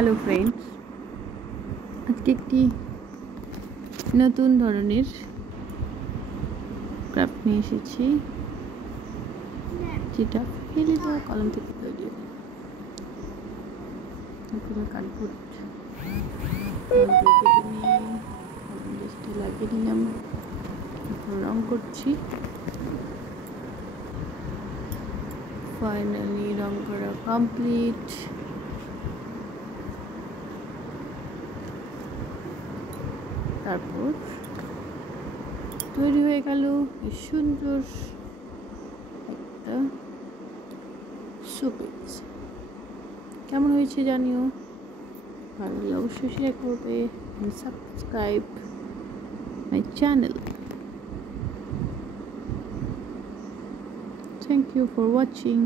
Hello friends, আজকে একটি নতুন ধরনের ক্রাফট নিয়ে এসেছি, যেটা ফেলে দেওয়া কলম থেকে তৈরি। এখানে কার্ডবোর্ড কেটে নিয়ে জিনিসটা লাগিয়ে নিলাম। এখন রং করছি। ফাইনালি রং করা কমপ্লিট। তারপর তৈরি হয়ে গেল এই সুন্দর একটা শোপিস। কেমন হয়েছে জানিও, ভালো লাগলে অবশ্যই শেয়ার করবে, subscribe my channel. Thank you for watching.